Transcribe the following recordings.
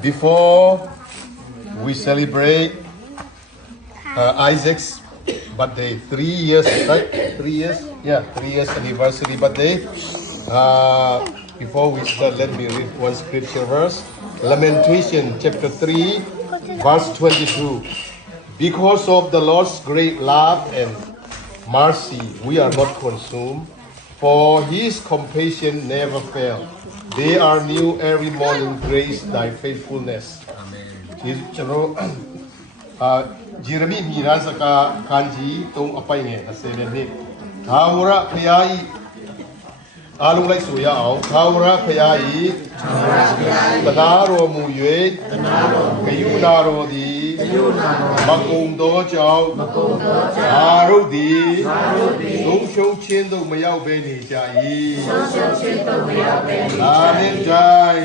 Before we celebrate Isaac's birthday, 3 years, right? 3 years? Yeah, 3 years anniversary birthday. Before we start, let me read one scripture verse. Lamentation chapter 3, verse 22. Because of the Lord's great love and mercy, we are not consumed, for his compassion never fails. They are new every morning, grace thy faithfulness. Amen. Jeremy Mirasaka Kanji Tong Apay Asevenit. Haura Payai Alung Lai Suyao, Haura Payai, Tanaro Muye, Kayunaro di, Makum Do Chow, Aro di, Dong Show Chendo Mayao Beni Jai, Amen Jai,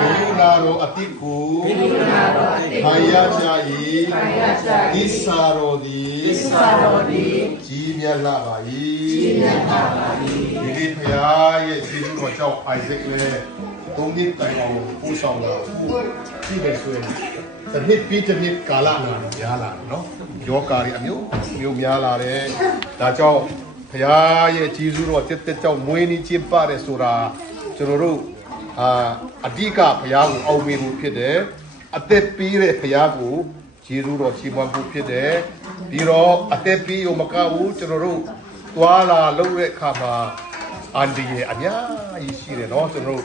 Kayunaro Atiku, Haya Jai, Isaro di, Jimya Labai, Dili Payai, Jimu Chow Isaac Le, Tongit Tayo, Usong La, Tibesuin. จะนิดปีจะนิดกาละนานยาลาเนาะโยกาลิอမျိုးများလာတယ်ဒါကြောင့်ဘုရားရဲ့ကြီးစုတော်တက်ကြောင့်မွေးနေ့ကျင်းပတယ်ဆိုတာကျွန်တော်တို့အဓိကဘုရားကိုအောင်မြင်မှုဖြစ်တယ်အသက်ပေးတဲ့ဘုရားကိုကြီးစုတော်ချီးမွမ်းမှုဖြစ်တယ်ပြီးတော့အသက်ပေးရုံမကဘူးကျွန်တော်တို့သွားလာလုပ်တဲ့အခါမှာအန်ဒီရဲ့အများကြီးရှိတယ်เนาะကျွန်တော်တို့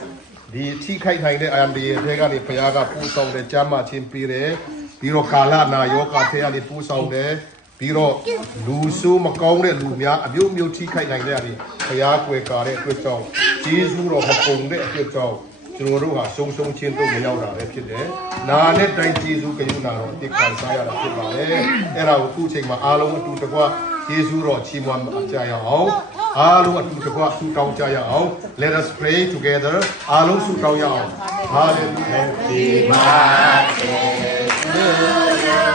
ဒီထိခိုက်နိုင်တဲ့အန်ဒီရဲ့ထဲကနေဘုရားကပူဆောင်တဲ့ကျမ်းမာခြင်းပေးတယ်ပြီးတော့ကာလနာယောဂထဲကနေပူဆောင်တယ်ပြီးတော့လူဆိုးမကောင်းတဲ့လူများအမျိုးမျိုးထိခိုက်နိုင်တဲ့အရာဘုရားကွယ်ကာတဲ့အတွက်ကြောင့်ဂျေဇုတော်မပုံတဲ့အတွက်ကြောင့်ကျွန်တော်တို့ဟာရှုံချင်းတို့မရောက်တာပဲဖြစ်တယ်နာနဲ့တိုင်းဂျေဇုကရုဏာတော်အတိတ်ခံစားရတာဖြစ်ပါတယ်အဲ့ဒါကိုအခုချိန်မှာအားလုံးအတူတကွဂျေဇုတော်ချီးမွမ်းကြရအောင်အားလုံးအတူတကွဆူတောင်းကြရအောင် Let us pray together အားလုံးဆူတောင်းရအောင် Hallelujah Happy birthday to you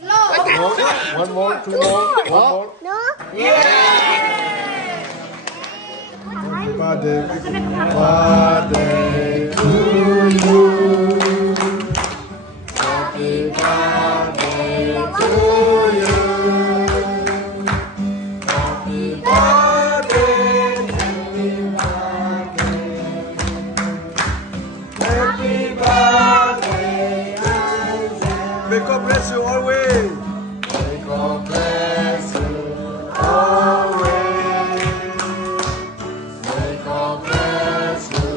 Blow. One more, two more, one more. No. Yeah. Happy birthday to you. Happy birthday to you. Happy birthday, happy birthday. Happy birthday. May God bless you always. May God bless you always. May God bless you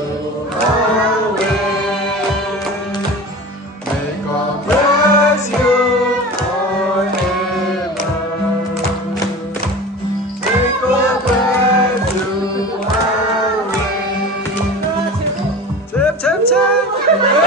always. May God bless you forever. May God bless you always. Tip.